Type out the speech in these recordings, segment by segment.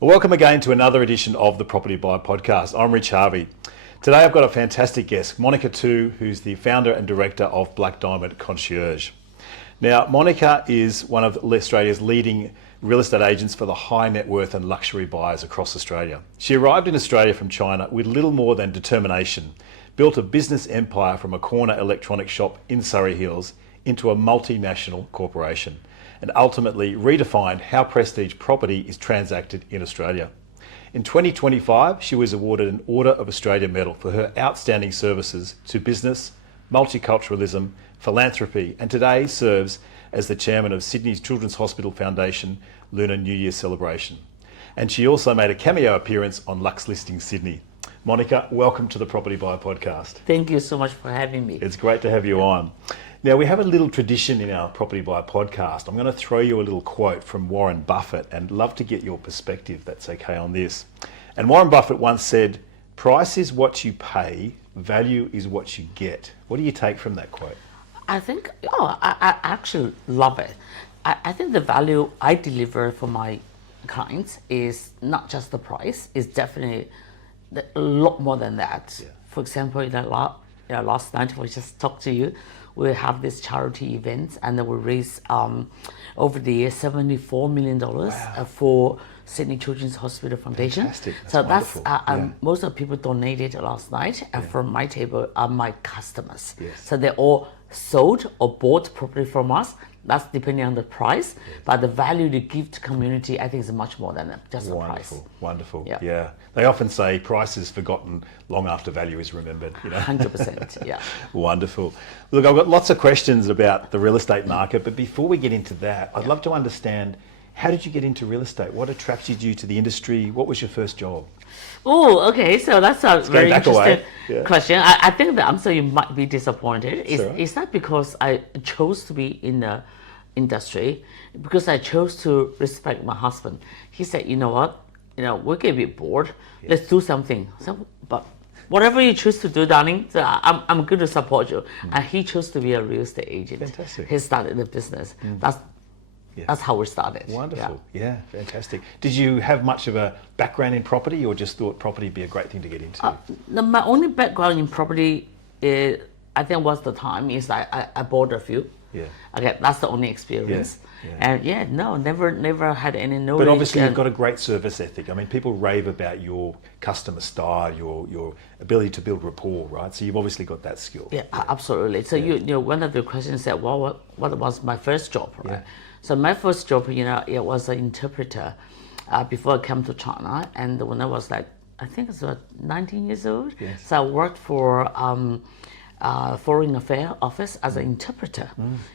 Welcome again to another edition of the Propertybuyer Podcast. I'm Rich Harvey. Today I've got a fantastic guest, Monika Tu, who's the founder and director of Black Diamond Concierge. Now, Monika is one of Australia's leading real estate agents for the high net worth and luxury buyers across Australia. She arrived in Australia from China with little more than determination, built a business empire from a corner electronics shop in Surry Hills into a multinational corporation, and ultimately redefined how prestige property is transacted in Australia. In 2025, she was awarded an Order of Australia Medal for her outstanding services to business, multiculturalism, philanthropy, and today serves as the chairman of Sydney's Children's Hospital Foundation Lunar New Year celebration. And she also made a cameo appearance on Luxe Listings Sydney. Monika, welcome to the Propertybuyer Podcast. Thank you so much for having me. It's great to have you on. Now, we have a little tradition in our Propertybuyer Podcast. I'm going to throw you a little quote from Warren Buffett and love to get your perspective, that's okay, on this. And Warren Buffett once said, "Price is what you pay, value is what you get." What do you take from that quote? I think, I actually love it. I think the value I deliver for my clients is not just the price, it's definitely a lot more than that. Yeah. For example, last night we just talked to you, we have this charity event and we raised over the year $74 million for Sydney Children's Hospital Foundation. Fantastic. So wonderful. Most of the people donated last night, and from my table are my customers. Yes. So they all sold or bought property from us. That's depending on the price, but the value they give to community, I think, is much more than just the price. Wonderful. Yeah. Yeah. They often say price is forgotten long after value is remembered. 100%. Yeah. Wonderful. Look, I've got lots of questions about the real estate market, but before we get into that, I'd love to understand, how did you get into real estate? What attracted you to the industry? What was your first job? Oh, okay. So that's a very interesting question. Yeah. I think the answer you might be disappointed is not because I chose to be in the industry, because I chose to respect my husband. He said, you know what, we're getting a bit bored. Let's do something. So, but whatever you choose to do, darling, so I'm going to support you. And he chose to be a real estate agent. Fantastic. He started the business. That's how we started. Wonderful. Yeah, fantastic. Did you have much of a background in property, or just thought property would be a great thing to get into? My only background in property, I think, was the time is I bought a few. Yeah. Okay, that's the only experience. Yeah. And never had any knowledge. But obviously you've got a great service ethic. I mean, people rave about your customer style, your ability to build rapport, right? So you've obviously got that skill. Yeah, absolutely. So one of the questions said, well, what was my first job, right? Yeah. So my first job, it was an interpreter before I came to China. And when I was I think it's about 19 years old. Yes. So I worked for Foreign Affairs Office as an interpreter.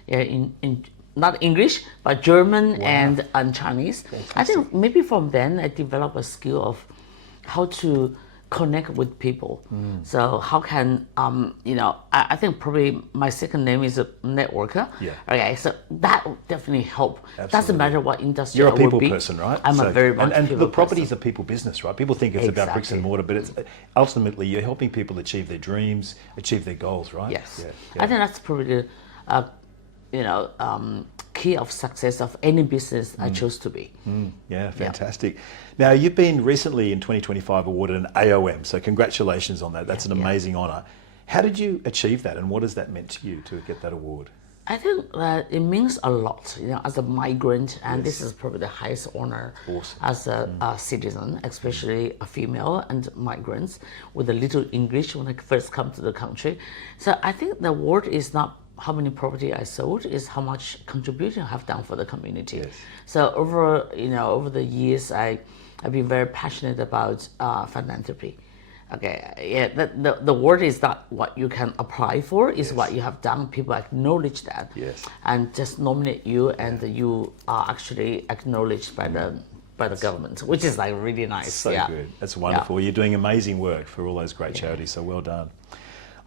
In not English, but German and Chinese. Fantastic. I think maybe from then I developed a skill of how to connect with people. So how can, I think probably my second name is a networker. Yeah. Okay, so that will definitely help. Absolutely. Doesn't matter what industry You're a I will people be. person, right? I'm a very much and people the property person. is a people business, right? People think it's about bricks and Exactly. mortar, but it's ultimately you're helping people achieve their dreams, achieve their goals, right? Yes. Yeah. I think that's probably the key of success of any business I chose to be. Yeah, fantastic. Now, you've been recently in 2025 awarded an AOM, so congratulations on that. That's an amazing honour. How did you achieve that, and what has that meant to you to get that award? I think that it means a lot, as a migrant, and this is probably the highest honor as a citizen, especially a female and migrants with a little English when I first come to the country. So I think the award is not how many property I sold, is how much contribution I have done for the community. Yes. So over the years, I've been very passionate about philanthropy. Okay, the word is not what you can apply for, is what you have done. People acknowledge that, and just nominate you, and you are actually acknowledged by the government, which is really nice. So good. That's wonderful. You're doing amazing work for all those great charities, so well done.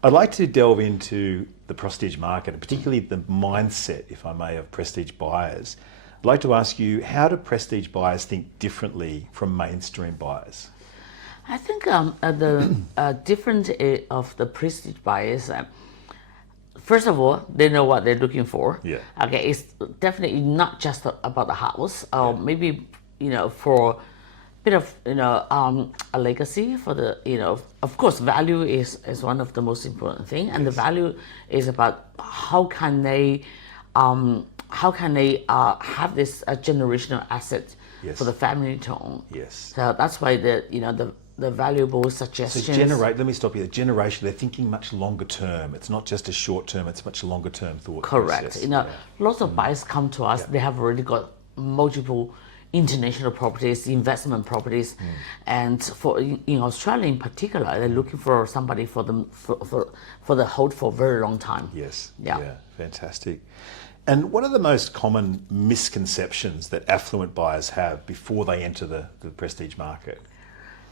I'd like to delve into the prestige market, and particularly the mindset, if I may, of prestige buyers. I'd like to ask you, how do prestige buyers think differently from mainstream buyers? I think the difference of the prestige buyers, first of all, they know what they're looking for. Yeah. Okay, it's definitely not just about the house, or maybe for bit of a legacy for the of course value is one of the most important thing, and the value is about how can they have this generational asset for the family to own. Yes. So that's why the valuable suggestions. So let me stop you. The generation, they're thinking much longer term. It's not just a short term, it's much longer term thought. Correct. Process. Lots of buyers come to us, they have already got multiple international properties, investment properties, and in Australia in particular, they're looking for somebody for the hold for a very long time. Yes. Yeah. Fantastic. And what are the most common misconceptions that affluent buyers have before they enter the prestige market?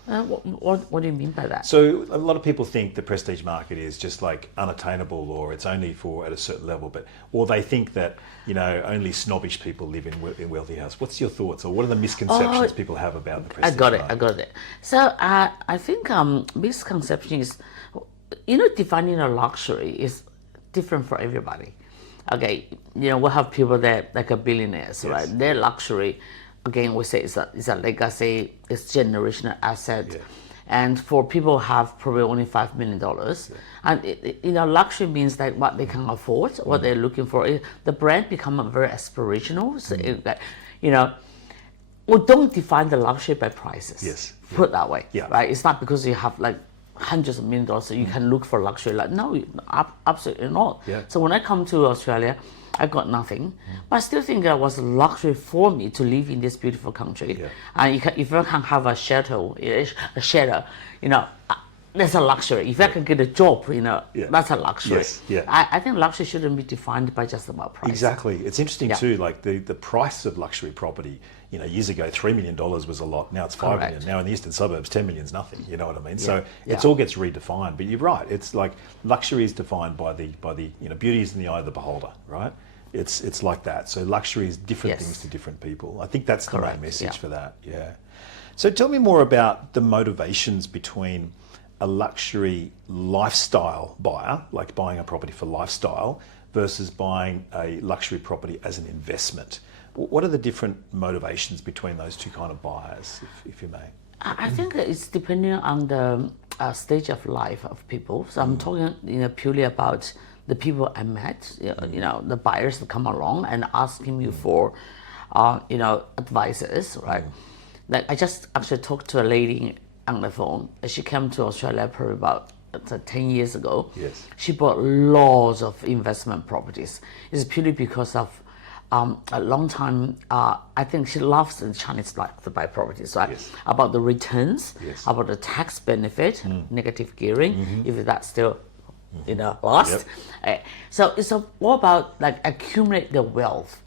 What do you mean by that? So a lot of people think the prestige market is just like unattainable, or it's only for at a certain level, or they think that only snobbish people live in wealthy houses. What's your thoughts, or what are the misconceptions people have about the prestige market? I got it. So I think misconception is, defining a luxury is different for everybody. Okay, we have people that like billionaires, right? Their luxury, again, we say it's a legacy, it's generational asset, and for people who have probably only $5 million, and luxury means that what they can afford, what they're looking for. The brand become very aspirational. So we don't define the luxury by prices. Yes, put it that way. Yeah, right. It's not because you have like hundreds of millions of dollars so you can look for luxury. Like no, absolutely not. Yeah. So when I come to Australia, I got nothing, but I still think that was a luxury for me to live in this beautiful country. Yeah. And if I can have a shelter, that's a luxury. If I can get a job, that's a luxury. Yes. Yeah. I think luxury shouldn't be defined by just about price. Exactly. It's interesting too, like the price of luxury property, years ago, $3 million was a lot. Now it's $5 million. Now in the eastern suburbs, $10 million is nothing. You know what I mean? So it all gets redefined. But you're right. It's like luxury is defined by the beauty is in the eye of the beholder, right? It's like that. So luxury is different things to different people. I think that's the main message for that. Yeah. So tell me more about the motivations between a luxury lifestyle buyer, like buying a property for lifestyle, versus buying a luxury property as an investment. What are the different motivations between those two kind of buyers, if you may? I think it's depending on the stage of life of people. So I'm talking, purely about the people I met. The buyers that come along and asking me for, advices, right? Like I just actually talked to a lady on the phone. She came to Australia probably about 10 years ago. Yes. She bought lots of investment properties. It's purely because of a long time, I think she loves the Chinese like to buy properties, right? Yes. About the returns, Yes. about the tax benefit, negative gearing, if that's still, lost. So it's all about like accumulate the wealth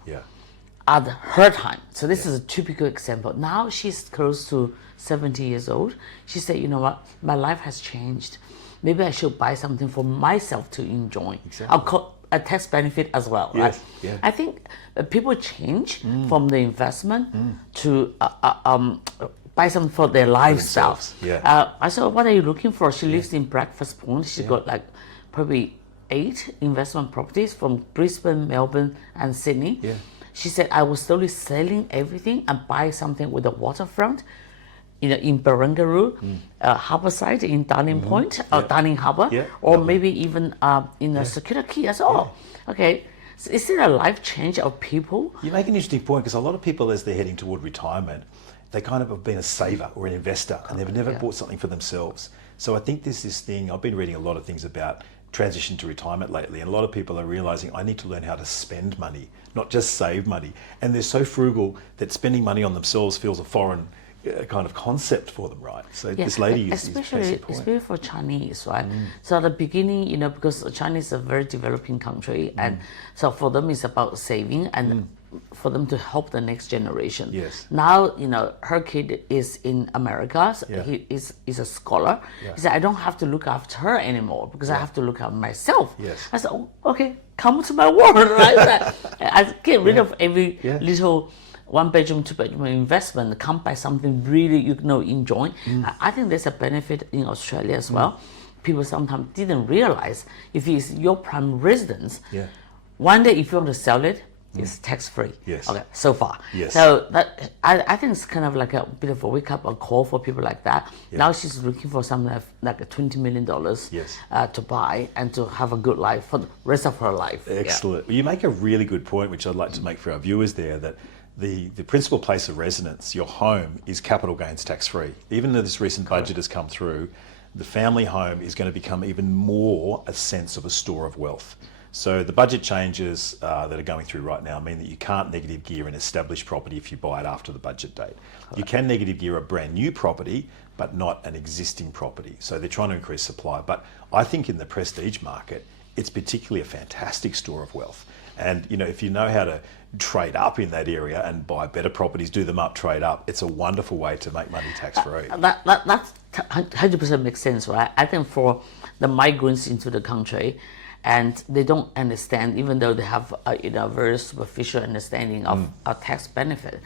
at her time. So this is a typical example. Now she's close to 70 years old. She said, you know what, my life has changed. Maybe I should buy something for myself to enjoy. Exactly. A tax benefit as well, Yes, right? yeah. I think people change from the investment to buy something for their lifestyle. I said, what are you looking for? She lives in Breakfast Point. She got like probably 8 investment properties from Brisbane, Melbourne, and Sydney. She said, I was slowly selling everything and buy something with a waterfront, in Barangaroo, Harborside in Darling Point, or Darling Harbour, or maybe even in a Security Key as well. Okay, so is it a life change of people? You make an interesting point, because a lot of people, as they're heading toward retirement, they kind of have been a saver or an investor, and they've never bought something for themselves. So I think there's this thing, I've been reading a lot of things about transition to retirement lately, and a lot of people are realizing I need to learn how to spend money, not just save money. And they're so frugal that spending money on themselves feels a foreign kind of concept for them, right? So this lady is especially for Chinese, right? So at the beginning, because China is a very developing country, and so for them it's about saving and for them to help the next generation. Yes. Now, her kid is in America, so he is a scholar. He said, I don't have to look after her anymore because I have to look after myself. Yes. I said, okay, come to my world, right? I get rid of every little 1-bedroom, 2-bedroom investment, come by something really enjoy. I think there's a benefit in Australia as well. People sometimes didn't realize if it's your prime residence, one day if you want to sell it, is tax-free. Yes. Okay, so far. Yes. So that I think it's kind of like a bit of a wake-up call for people like that. Yeah. Now she's looking for something like a $20 million Yes. To buy and to have a good life for the rest of her life. Excellent. Well, you make a really good point, which I'd like to make for our viewers there, that the principal place of residence, your home, is capital gains tax-free. Even though this recent budget has come through, the family home is going to become even more a sense of a store of wealth. So the budget changes that are going through right now mean that you can't negative gear an established property if you buy it after the budget date. You can negative gear a brand new property, but not an existing property. So they're trying to increase supply. But I think in the prestige market, it's particularly a fantastic store of wealth. And if you know how to trade up in that area and buy better properties, do them up, trade up, it's a wonderful way to make money tax-free. That's 100% makes sense, right? I think for the migrants into the country, and they don't understand, even though they have a very superficial understanding of a tax benefit.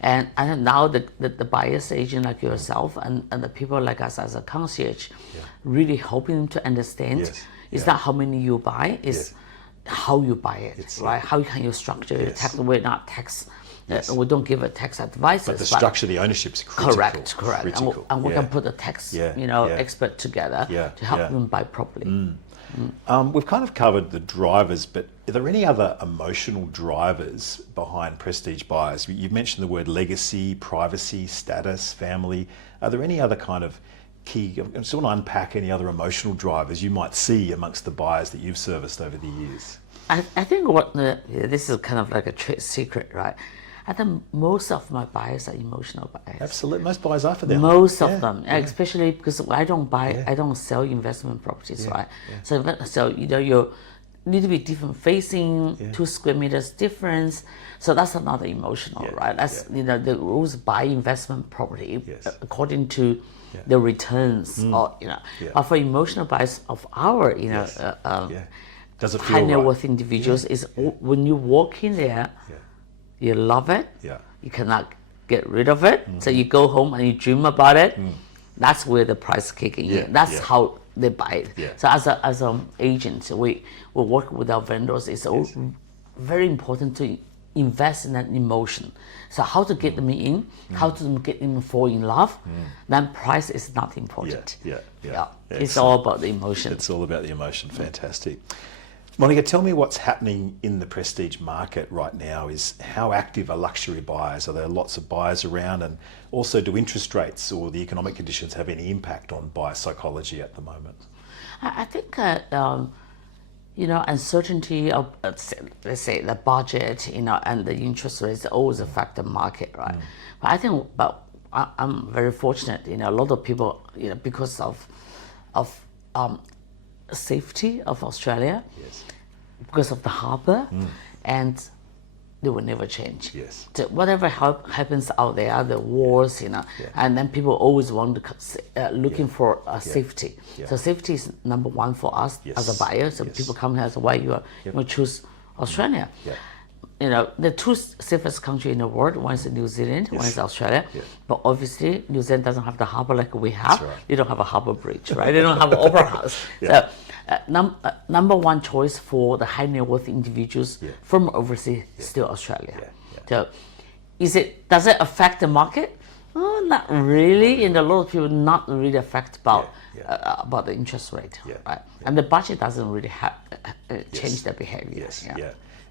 And I think now the buyer's agent like yourself and the people like us as a concierge, really helping them to understand it's not how many you buy, it's how you buy it, right? How can you structure your tax? We're not tax. We don't give a tax advice. But the structure, the ownership is critical. Correct. Critical. And we can put a tax, expert together to help them buy properly. We've kind of covered the drivers, but are there any other emotional drivers behind prestige buyers? You've mentioned the word legacy, privacy, status, family. Are there any other kind of key, I just want to unpack any other emotional drivers you might see amongst the buyers that you've serviced over the years? I think this is kind of like a trade secret, right? I think most of my buyers are emotional buyers. Absolutely, most buyers are for them. Most of them, especially because I don't sell investment properties, right? So you need to be different facing, 2 square meters difference. So that's another emotional, right? That's the rules buy investment property according to the returns, or But for emotional buyers of our, does it feel high net right? worth individuals, is when you walk in there. You love it. You cannot get rid of it. So you go home and you dream about it. That's where the price kicking in. That's how they buy it. So as an agent, we work with our vendors. It's very important to invest in that emotion. So how to get them in, how to get them fall in love. Then price is not important. It's all about the emotion. It's all about the emotion. Fantastic. Monika, tell me what's happening in the prestige market right now. Is how active are luxury buyers? Are there lots of buyers around? And also, do interest rates or the economic conditions have any impact on buyer psychology at the moment? I think, uncertainty of, let's say, the budget, and the interest rates always affect the market, right? But I think, I'm very fortunate, a lot of people, because of safety of Australia, because of the harbour, and they will never change. So whatever happens out there, the wars, and then people always want to looking for safety. So safety is number one for us as a buyer. So people come here as why you choose Australia. The 2 safest country in the world, one is New Zealand, one is Australia. But obviously, New Zealand doesn't have the harbour like we have. They don't have a harbour bridge, right? They don't have an opera house. So number one choice for the high net worth individuals from overseas is still Australia. So does it affect the market? Oh, not really. And a lot of people not really affected about the interest rate, right? And the budget doesn't really change their behavior.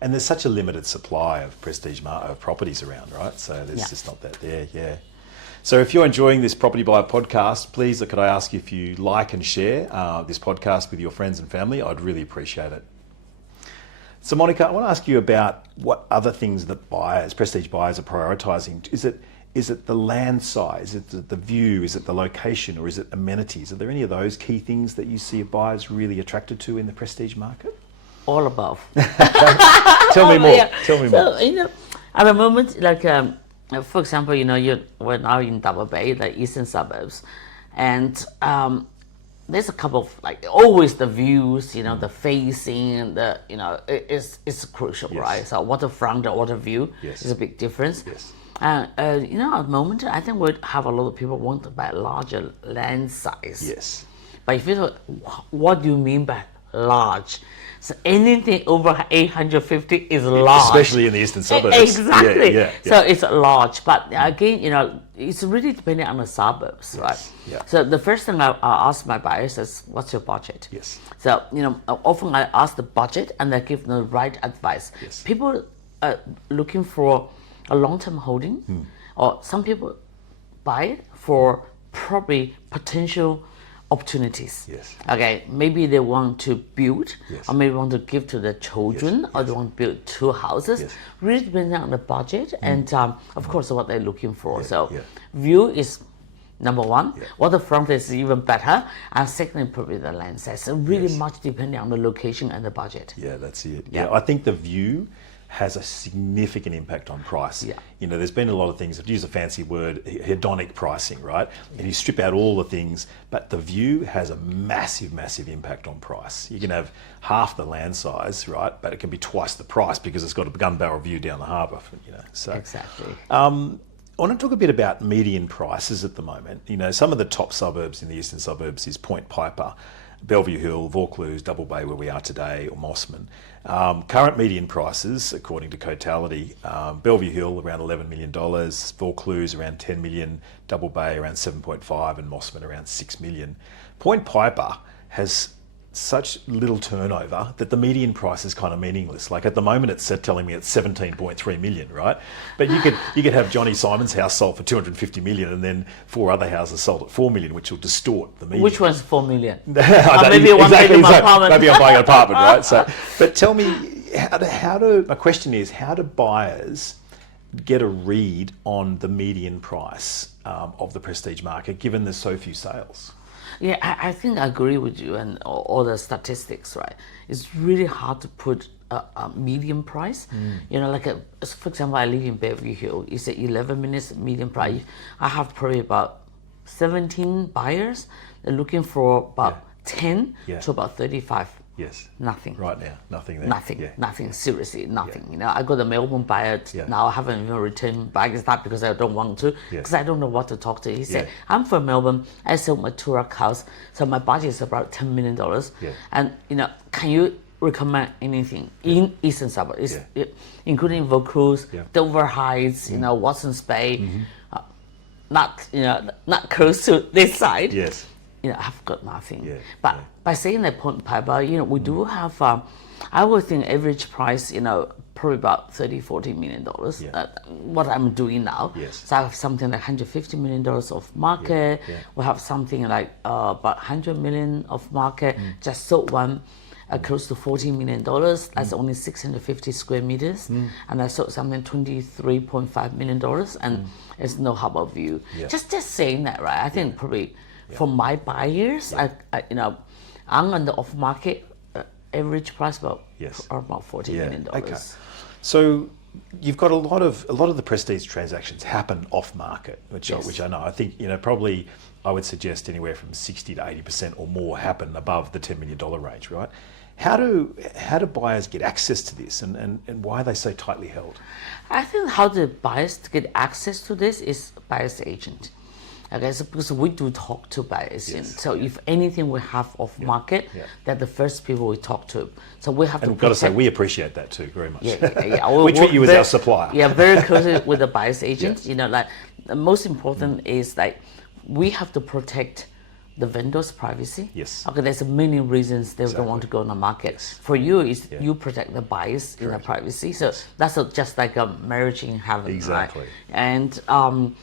And there's such a limited supply of prestige of properties around, right? So there's just not that there, So if you're enjoying this Property Buyer podcast, please, could I ask you if you like and share this podcast with your friends and family? I'd really appreciate it. So Monika, I want to ask you about what other things that prestige buyers are prioritising. Is it the land size? Is it the view? Is it the location? Or is it amenities? Are there any of those key things that you see buyers really attracted to in the prestige market? All above. Tell me more. Tell me more. So, at the moment, for example, we're now in Double Bay, the eastern suburbs, and there's a couple of always the views, the facing, it's crucial, right? So waterfront or water view is a big difference. At the moment, I think we have a lot of people want to buy larger land size. Yes. But if you what do you mean by large. So anything over 850 is large. Especially in the eastern suburbs. Exactly. Yeah. So it's large. But again, it's really depending on the suburbs, right? Yeah. So the first thing I ask my buyers is, what's your budget? Yes. So, often I ask the budget and I give the right advice. Yes. People are looking for a long-term holding, or some people buy it for probably potential opportunities. Yes. Okay, maybe they want to build, Yes. or maybe want to give to their children, Yes. or they want to build 2 houses. Yes. Really depending on the budget and of course what they're looking for. So yeah. view is number one. Waterfront is even better, and secondly probably the land size. So really much depending on the location and the budget. Yeah, that's it. Yeah. I think the view has a significant impact on price. Yeah. There's been a lot of things, I've used a fancy word, hedonic pricing, right? And you strip out all the things, but the view has a massive, massive impact on price. You can have half the land size, right? But it can be twice the price because it's got a gun barrel view down the harbour, So Exactly. I want to talk a bit about median prices at the moment. Some of the top suburbs in the eastern suburbs is Point Piper, Bellevue Hill, Vaucluse, Double Bay, where we are today, or Mossman. Current median prices, according to Cotality, Bellevue Hill around $11 million, Vaucluse around $10 million, Double Bay around 7.5, and Mossman around $6 million. Point Piper has such little turnover that the median price is kind of meaningless. Like at the moment, it's telling me it's 17.3 million, right? But you could have Johnny Simon's house sold for 250 million, and then 4 other houses sold at 4 million, which will distort the median. Which one's 4 million? Maybe one bedroom apartment. Maybe I'm buying an apartment, right? So, but tell me, my question is, how do buyers get a read on the median price of the prestige market, given there's so few sales? Yeah, I think I agree with you and all the statistics, right? It's really hard to put a median price. For example, I live in Bellevue Hill. It's an 11 minutes median price. I have probably about 17 buyers. They're looking for about 10 to about 35. Yes. Nothing. Right now, nothing there. Nothing. Seriously, nothing. I got a Melbourne buyer now. I haven't even returned back. It's not because I don't want to, because I don't know what to talk to. He said, "I'm from Melbourne. I sold my Turak house, so my budget is about $10 million. And can you recommend anything in eastern suburbs, including Vaucluse, Dover Heights, Watson's Bay, not close to this side." Yes. I've got nothing. But by saying that Point Piper, we do have, I would think average price, probably about $30-40 million. What I'm doing now. So I have something like $150 million of market. We have something like about $100 million of market. Just sold one. Close to $40 million. That's only 650 square meters. And I sold something $23.5 million. And it's no harbor view. Just saying that, right? I think probably for my buyers, I'm on the off market average price about $40 million. Okay. So you've got a lot of the prestige transactions happen off market, which I know. I think probably I would suggest anywhere from 60 to 80% or more happen above the $10 million range, right? How do buyers get access to this, and why are they so tightly held? I think how the buyers get access to this is buyer's agent. Okay, so because we do talk to buyers, so if anything we have off market, they're the first people we talk to. So we have to. And we've got to say we appreciate that too very much. We treat you as our supplier. Yeah, very closely with the buyer's agent. Like the most important is like we have to protect the vendor's privacy. Okay, there's many reasons they don't want to go on the market. For you, is you protect the buyer's privacy. So that's just like a marriage in heaven. Exactly. Right? And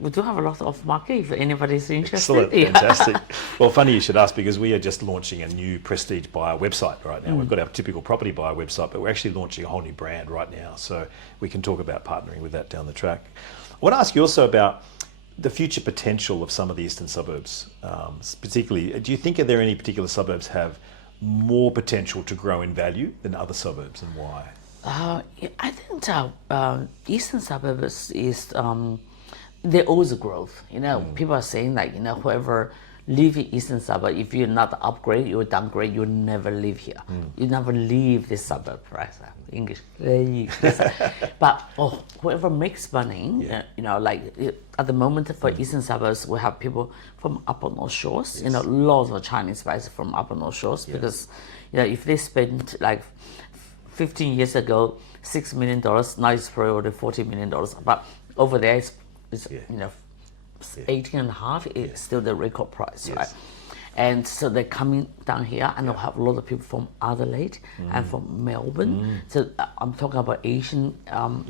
we do have a lot of market if anybody's interested. Excellent, fantastic. Well, funny you should ask, because we are just launching a new prestige buyer website right now. We've got our typical property buyer website, but we're actually launching a whole new brand right now. So we can talk about partnering with that down the track. I want to ask you also about the future potential of some of the eastern suburbs. Particularly, do you think are there any particular suburbs have more potential to grow in value than other suburbs, and why? I think eastern suburbs is there always a growth. People are saying like whoever live in eastern suburb, if you're not upgrade, you downgrade, you'll never live here. You never leave this suburb, right? English, leave. But whoever makes money, at the moment for eastern suburbs, we have people from Upper North Shores, lots of Chinese buyers from Upper North Shores, because, if they spend like 15 years ago, $6 million, now it's probably $40 million. But over there, it's 18 and a half, it's still the record price, right? And so they're coming down here, and they'll have a lot of people from Adelaide and from Melbourne. So I'm talking about Asian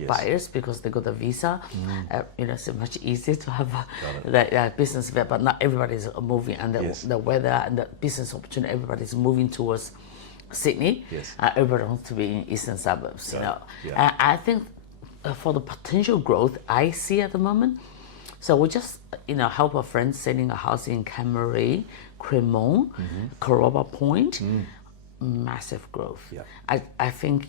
buyers, because they got a visa. It's much easier to have the business there, but not everybody's moving, and the weather and the business opportunity, everybody's moving towards Sydney. Everybody wants to be in eastern suburbs, And I think for the potential growth I see at the moment, so we just help a friend selling a house in Camry, Cremont, Coroba Point, massive growth. I think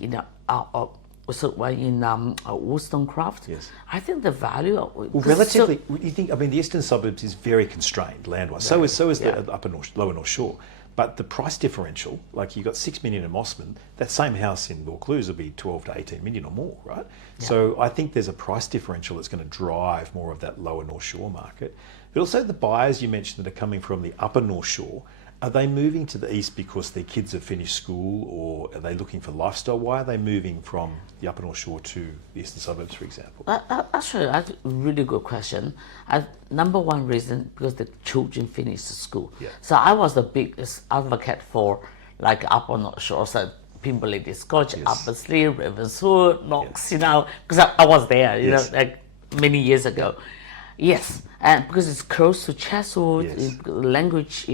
so in Wollstonecraft, I think the value of relatively. You think? I mean, the eastern suburbs is very constrained land-wise. So is the lower North Shore. But the price differential, like you got $6 million in Mossman, that same house in Vaucluse will be 12 to 18 million or more, right? So I think there's a price differential that's going to drive more of that lower North Shore market. But also the buyers you mentioned that are coming from the upper North Shore, are they moving to the east because their kids have finished school, or are they looking for lifestyle? Why are they moving from the upper North Shore to the eastern suburbs, for example? Actually, that's a really good question. Number one reason, because the children finished school. So I was the biggest advocate for like upper North Shore, so Pimberley Discourse, Uppersley, Ravenswood, Knox, because I was there, like many years ago. Yes, and because it's close to Chatswood, language,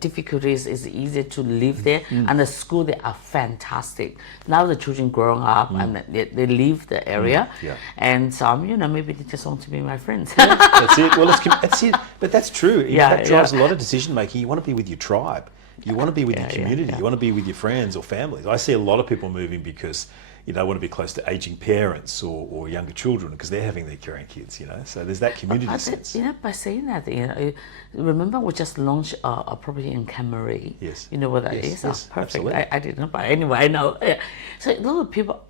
difficulties, is easier to live there, and the school, they are fantastic. Now the children growing up and they leave the area, and some, maybe they just want to be my friends. That's it. Well, that's it. But that's true. That drives a lot of decision making. You want to be with your tribe. You want to be with your community. You want to be with your friends or families. I see a lot of people moving because they want to be close to aging parents or younger children because they're having their grandkids, So there's that community sense. By saying that, remember we just launched a property in Camry. Yes. You know what that is? Yes, perfect. I didn't know, but anyway, I know. Yeah. So a lot of people,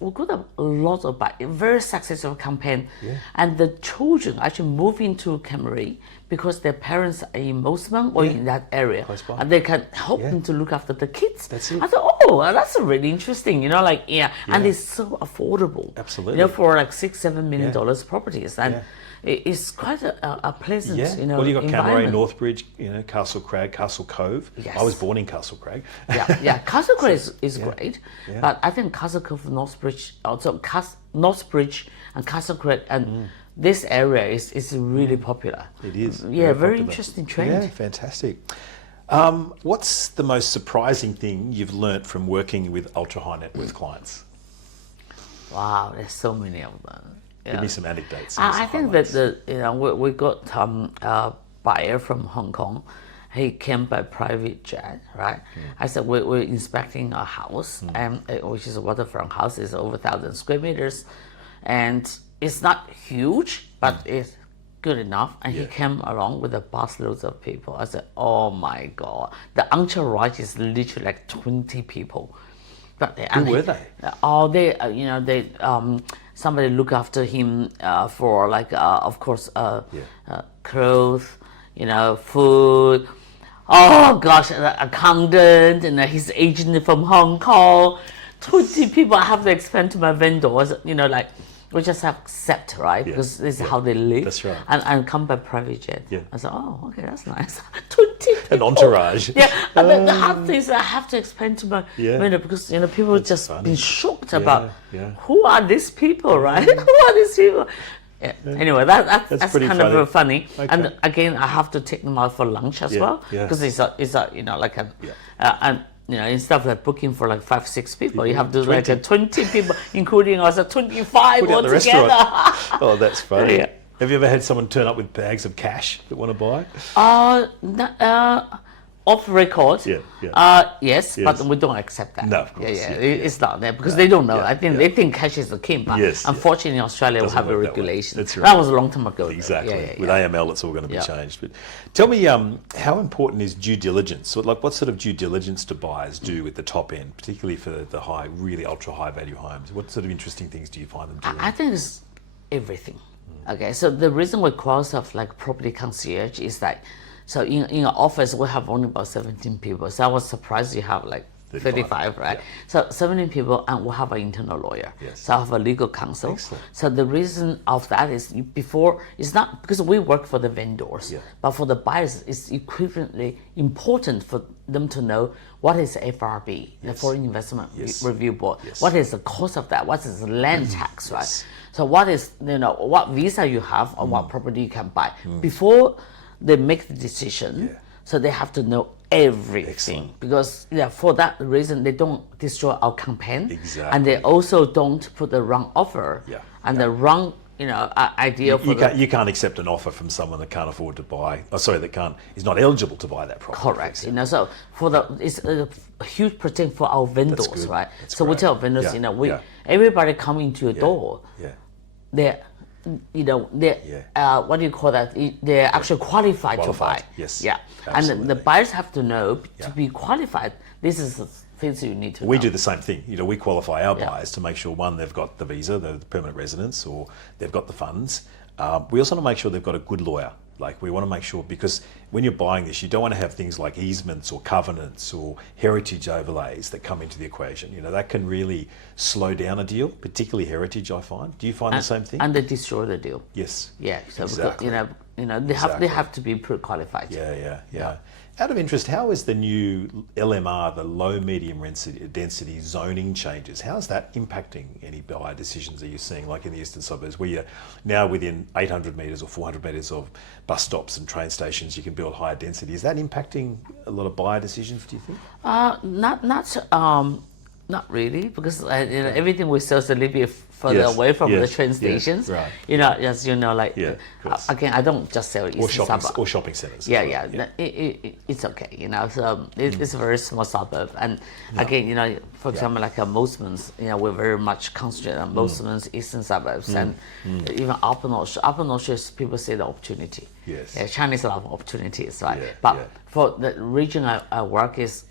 we got a lot of very successful campaign, and the children actually move into Camry because their parents are in Mosman or in that area, and they can help them to look after the kids. That's it. I thought, that's really interesting. And it's so affordable. Absolutely. For like $6-7 million properties, and it's quite a pleasant, Well, you got environment. Camry, Northbridge, Castle Crag, Castle Cove. Yes. I was born in Castle Crag. Castle Crag is great, but I think Castle Cove, Northbridge, also Northbridge and Castle Crag and this area is really popular. It is. Very popular. interesting trend. Yeah, fantastic. What's the most surprising thing you've learnt from working with ultra high net worth clients? Wow, there's so many of them. Give me some anecdotes. I think that we got a buyer from Hong Kong. He came by private jet, right? I said we're inspecting a house, and which is a waterfront house. It's over 1,000 square meters, and it's not huge, but it's good enough. And he came along with a busloads of people. I said, oh my God, the entourage is literally like 20 people. But who were they? They somebody look after him for like of course clothes, food. Oh gosh, accountant and his agent from Hong Kong. 20 people I have to explain to my vendors. We just have accept, right? Because this is how they live. That's right. And come by private jet. I said, okay, that's nice. 20 people. An entourage. And the hard thing is I have to explain to my vendor because people That's just funny. been shocked about who are these people, right? Who are these people? Anyway, that's kind funny. of funny. Okay. And again, I have to take them out for lunch as well because it's instead of like booking for like 5-6 people, you have to 20. Like 20 people, including us, 25 altogether. Oh, that's funny. Have you ever had someone turn up with bags of cash that want to buy? off record. Yes, but we don't accept that. No, of course. It's not there because they don't know. I think they think cash is the king, but unfortunately, in Australia, we have a regulation. That's right. That was a long time ago. Exactly. With AML, it's all going to be changed. But tell me, how important is due diligence? So, like, what sort of due diligence do buyers do at the top end, particularly for the high, really ultra high value homes? What sort of interesting things do you find them doing? I think it's everything. Okay, so the reason we call ourselves like property concierge is that, so in our office we have only about 17 people. So I was surprised you have like 35, right? Yeah. So 17 people, and we have an internal lawyer. So I have a legal counsel. Excellent. So the reason of that is before, it's not because we work for the vendors, but for the buyers, it's equivalently important for them to know what is FRB, the Foreign Investment Review Board. What is the cost of that? What is the land tax, right? So what is, what visa you have or what property you can buy before they make the decision. So they have to know everything. Because for that reason, they don't destroy our campaign. And they also don't put the wrong offer and the wrong idea you can't accept an offer from someone that can't afford to buy, is not eligible to buy that property. Correct. So it's a huge protection for our vendors, right? So we tell vendors, everybody coming into your door, they're what do you call that? They're actually qualified to buy. And the buyers have to know to be qualified. This is the things you need to know. We do the same thing. We qualify our buyers to make sure, one, they've got the visa, the permanent residence, or they've got the funds. We also want to make sure they've got a good lawyer. Like, we want to make sure, because when you're buying this, you don't want to have things like easements or covenants or heritage overlays that come into the equation. That can really slow down a deal, particularly heritage, I find. Do you find the same thing? And they destroy the deal. Yes. Yeah. So exactly. Because, they have to be pre-qualified. Yeah. Out of interest, how is the new LMR, the low medium density zoning changes, how is that impacting any buyer decisions that you're seeing, like in the eastern suburbs, where you're now within 800 metres or 400 metres of bus stops and train stations, you can build higher density? Is that impacting a lot of buyer decisions, do you think? Not really, because everything we sell is a little bit further away from the train stations. As you know, again, I don't just sell eastern suburbs. Or shopping centres. It's okay, so it's a very small suburb. And again, for example, like Mosman's, we're very much concentrated on Mosman's eastern suburbs and even Upper North. Upper North, people say the opportunity. Chinese love opportunities, right? But for the region I work is,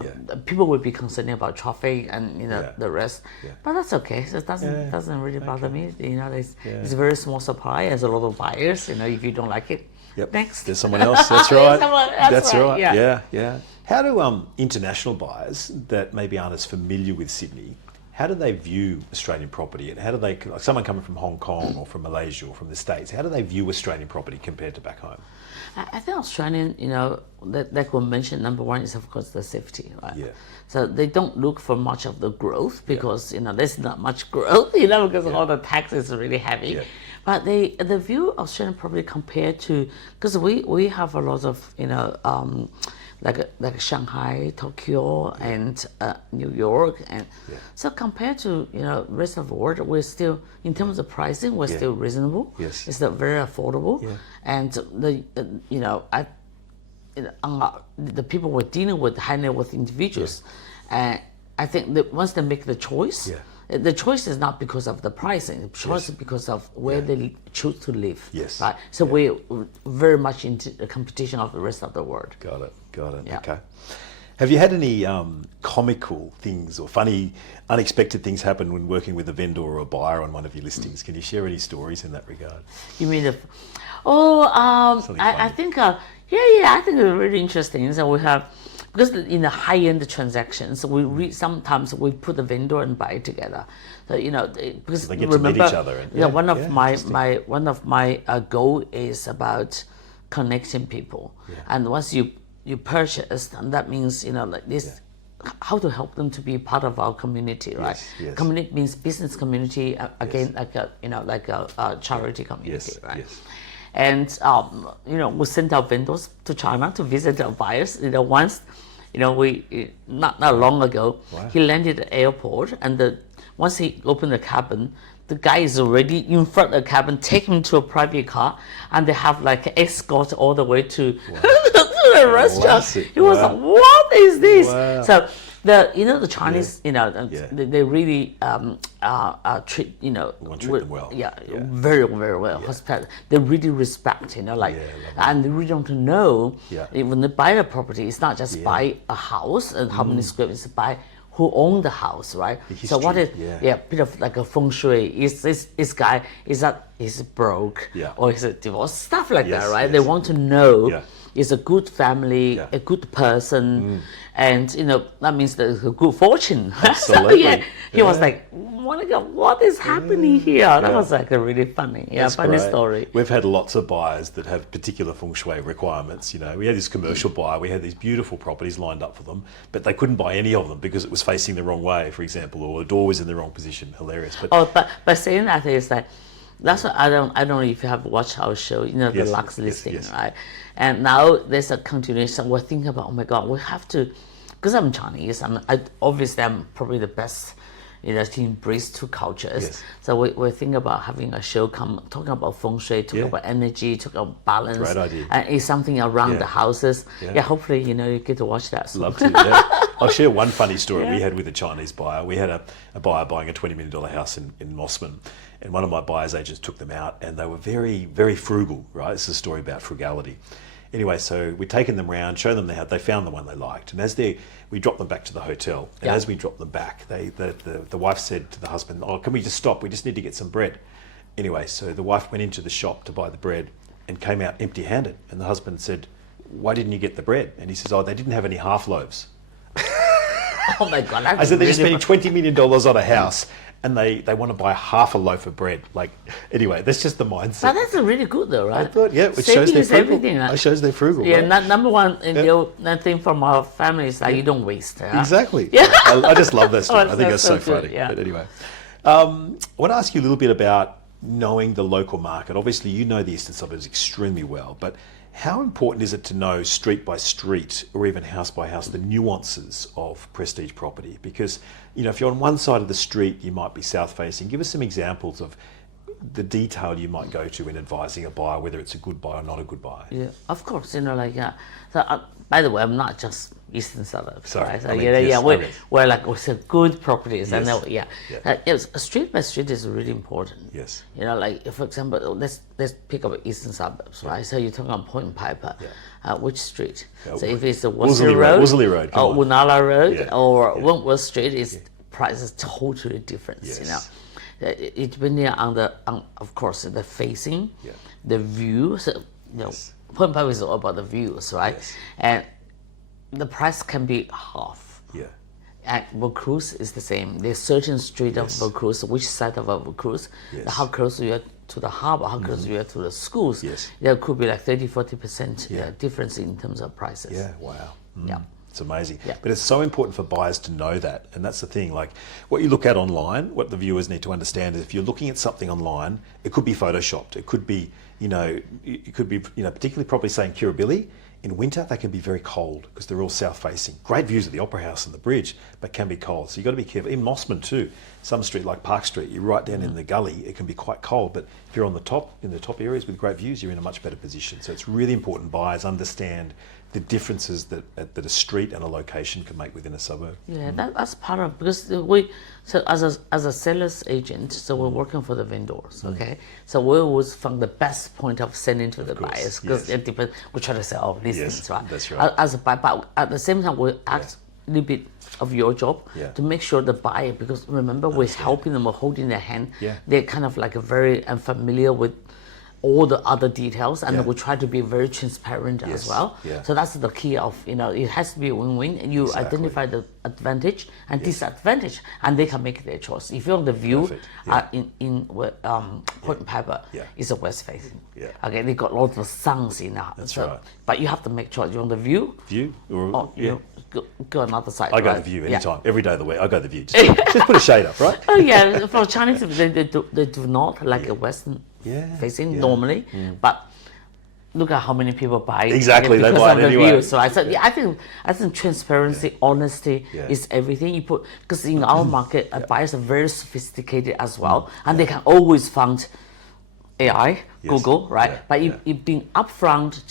people will be concerned about traffic and the rest, but that's okay. So it doesn't really bother me. It's a very small supply. There's a lot of buyers. If you don't like it, next. There's someone else. That's right. That's right. Yeah. How do international buyers that maybe aren't as familiar with Sydney, how do they view Australian property, and how do they, like someone coming from Hong Kong or from Malaysia or from the States, how do they view Australian property compared to back home? I think Australian, like we mentioned, number one is of course the safety, right? So they don't look for much of the growth because there's not much growth, because all the taxes are really heavy. But they view Australian property compared to, because we have a lot of like Shanghai, Tokyo, and New York, and so compared to rest of the world, we're still, in terms of pricing, we're still reasonable. It's still very affordable, and the people we're dealing with, high net worth individuals, and I think that once they make the choice. The choice is not because of the pricing. The choice is because of where they choose to live. Right. So we're very much into the competition of the rest of the world. Got it. Okay. Have you had any comical things or funny, unexpected things happen when working with a vendor or a buyer on one of your listings? Can you share any stories in that regard? You mean I think I think it's really interesting. So we have, because in the high-end transactions, sometimes we put the vendor and buyer together. So because they get to meet each other. And, one of my goal is about connecting people. And once you purchase, and that means like this, how to help them to be part of our community, right? Community means business community, again, like a charity community, right? And we sent our vendors to China to visit our buyers. Once, we not long ago, he landed at the airport, and once he opened the cabin, the guy is already in front of the cabin, take him to a private car, and they have like escort all the way to the restaurant. Classic. He was like, what is this? Wow. So the Chinese, they really treat, treat them well. very, very well. Hospitality. They really respect, and they really want to know when they buy a property, it's not just buy a house and how many square meters, buy who own the house, right? So what is bit of like a feng shui? Is this guy is broke or is it divorced? Stuff like that, right? They want to know is a good family, a good person, and that means there's a good fortune. Absolutely. So he was like, Monika, what is happening here? That was like a really funny, funny story. We've had lots of buyers that have particular feng shui requirements. We had this commercial buyer, we had these beautiful properties lined up for them, but they couldn't buy any of them because it was facing the wrong way, for example, or the door was in the wrong position. Hilarious. But saying that is like, that's what I don't know if you have watched our show, the Luxe Listings, right? And now there's a continuation. We're thinking about, oh my God, we have to, because I'm Chinese, obviously I'm probably the best, to embrace two cultures. Yes. So we're thinking about having a show talking about feng shui, talking about energy, talking about balance. Great idea. And it's something around the houses. Hopefully, you get to watch that. Love to, I'll share one funny story we had with a Chinese buyer. We had a buyer buying a $20 million house in Mossman, and one of my buyer's agents took them out, and they were very, very frugal, right? This is a story about frugality. Anyway, so we'd taken them around, shown them the house, they found the one they liked, and we dropped them back to the hotel, and as we dropped them back, the wife said to the husband, oh, can we just stop? We just need to get some bread. Anyway, so the wife went into the shop to buy the bread and came out empty-handed, and the husband said, why didn't you get the bread? And he says, oh, they didn't have any half loaves. Oh my God. I said, they're just spending $20 million on a house, and they want to buy half a loaf of bread. Anyway, that's just the mindset. But that's really good though, right? I thought, it shows they're frugal. Everything, right? It shows they're frugal. Yeah, right? Number one, thing from our family is that you don't waste. Exactly. Yeah. I just love that story. I think that's so funny. Yeah. But anyway, I want to ask you a little bit about knowing the local market. Obviously, you know the eastern suburbs extremely well, but how important is it to know street by street or even house by house the nuances of prestige property? Because if you're on one side of the street, you might be south facing. Give us some examples of the detail you might go to in advising a buyer whether it's a good buy or not a good buy. Yeah, of course. So by the way, I'm not just eastern suburbs. Sorry. Right? So we're like we said good properties, yes. And street by street is really important. Yes. For example, let's pick up eastern suburbs, right? So you're talking about Point Piper. Yeah. Which street? So if it's the Worsley Road, or Unala Road, or Wentworth Street, price is totally different. Yes. It depending on of course the facing, the view. So Point Piper is all about the views, right? Yes. And the price can be half. Yeah. And Vaucluse is the same. There's certain street of Vaucluse, which side of Vaucluse, how close you are to the harbor, how close you are to the schools. Yes. There could be like 30-40% difference in terms of prices. Yeah, wow. Yeah. It's amazing. Yeah. But it's so important for buyers to know that. And that's the thing, what you look at online, what the viewers need to understand is if you're looking at something online, it could be photoshopped. It could be, particularly probably saying Kirribilli, in winter, they can be very cold because they're all south facing. Great views of the Opera House and the bridge, but can be cold. So you've got to be careful. In Mossman too, some street like Park Street, you're right down in the gully, it can be quite cold. But if you're in the top areas with great views, you're in a much better position. So it's really important buyers understand the differences that a street and a location can make within a suburb. Yeah, that's part of, because as a seller's agent, so we're working for the vendors, okay? So we always find the best point of selling to the buyers, because it depends. We try to sell our listings, right? That's right. As a buyer, but at the same time, we ask a little bit of your job to make sure the buyer, because remember, we're helping them, we're holding their hand. Yeah. They're kind of like very unfamiliar with all the other details, and we try to be very transparent as well. Yeah. So that's the key of, it has to be a win-win, and you identify the advantage and disadvantage, and they can make their choice. If you're on the view in Point Piper, it's a west facing. Yeah. Okay, they got lots of suns in the house. That's right. But you have to make choice. You're on the view. Or you go another side. I go the view anytime, every day of the week. I go the view. Just put a shade up, right? Oh yeah, for Chinese, they do not like a western facing normally, but look at how many people buy it. Exactly, they because buy of it the anyway. view. So I think transparency, honesty is everything. You put, because in our market, buyers are very sophisticated as well, and they can always find AI, Google, right? But you being upfront,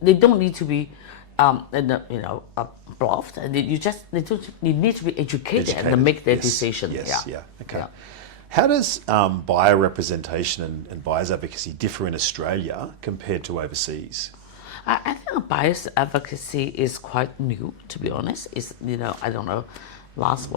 they don't need to be bluffed, and you need to be educated and make their decision. Yes, yeah. Okay. Yeah. How does buyer representation and buyers advocacy differ in Australia compared to overseas? I think buyers advocacy is quite new, to be honest. It's, I don't know, last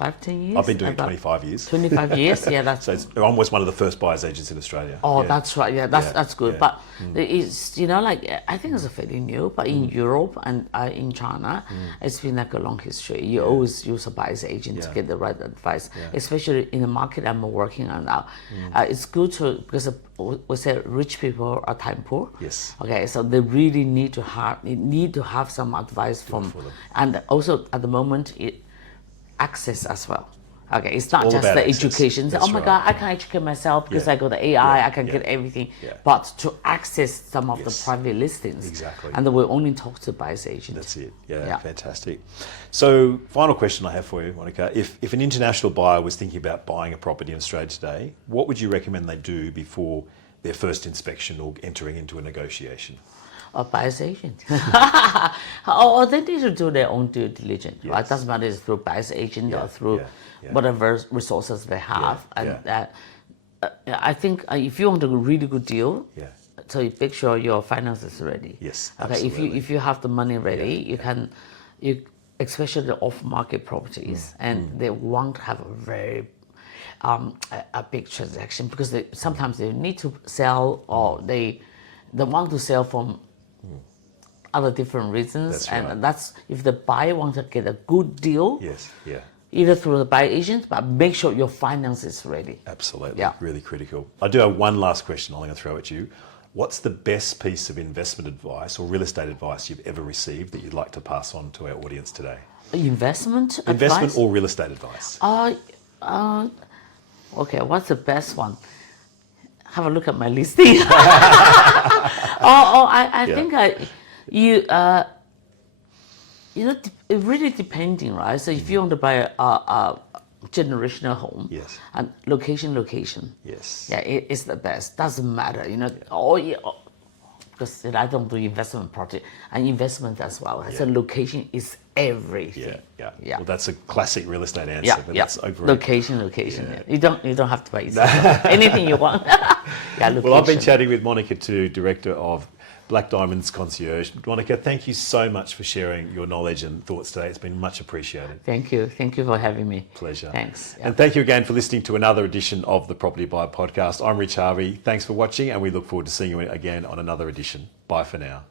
5-10 years? I've been doing 25 years. 25 years, yeah. That's So it's almost one of the first buyers agents in Australia. Oh, Yeah. that's right. Yeah, that's good. yeah. But it's I think it's fairly new. But in Europe and in China, it's been like a long history. You always use a buyer's agent to Yeah. get the right advice, especially in the market I'm working on now. It's good because we say rich people are time poor. Yes. Okay, so they really need to have some advice from, for them. and also at the moment access as well. Okay, it's not All just about the access. education. That's oh my right. God, I can educate myself because Yeah. I got the AI. Yeah. I can Yeah. get everything. Yeah. But to access some of the Yes. private listings, Exactly. and we only talk to buyer's agent. That's it. Yeah, Yeah. fantastic. So, final question I have for you, Monika. If an international buyer was thinking about buying a property in Australia today, what would you recommend they do before their first inspection or entering into a negotiation? A buyer's agent. or they need to do their own due diligence. Right? Yes. Doesn't matter if it's through buyer's agent Yeah, or through yeah. whatever resources they have. yeah. And I think if you want a really good deal, Yeah. so you make sure your finances are ready. Yes, Okay. absolutely. If you have the money ready, you especially the off-market properties, and they won't have a very a big transaction because sometimes they need to sell or they want to sell from other different reasons. That's and right. that's if the buyer wants to get a good deal, Yes, yeah. either through the buyer agent, but make sure your finance is ready. Absolutely, Yeah. really critical. I do have one last question I'm going to throw at you. What's the best piece of investment advice or real estate advice you've ever received that you'd like to pass on to our audience today? Investment Investment advice? or real estate advice? Okay, what's the best one? Have a look at my listing. I think it really depending, right? So if you want to buy a generational home, Yes. and location, Yes. yeah, it's the best. Doesn't matter, because I don't do investment property and investment as well. So location is everything. Yeah. Well, that's a classic real estate answer, Yeah, but yeah. that's over. Location. Yeah. You don't have to buy yourself. Anything you want. Location. Well, I've been chatting with Monika Tu, Director of Black Diamondz Concierge. Monika, thank you so much for sharing your knowledge and thoughts today. It's been much appreciated. Thank you for having me. Pleasure. Thanks. Yeah. And thank you again for listening to another edition of the Property Buyer Podcast. I'm Rich Harvey. Thanks for watching, and we look forward to seeing you again on another edition. Bye for now.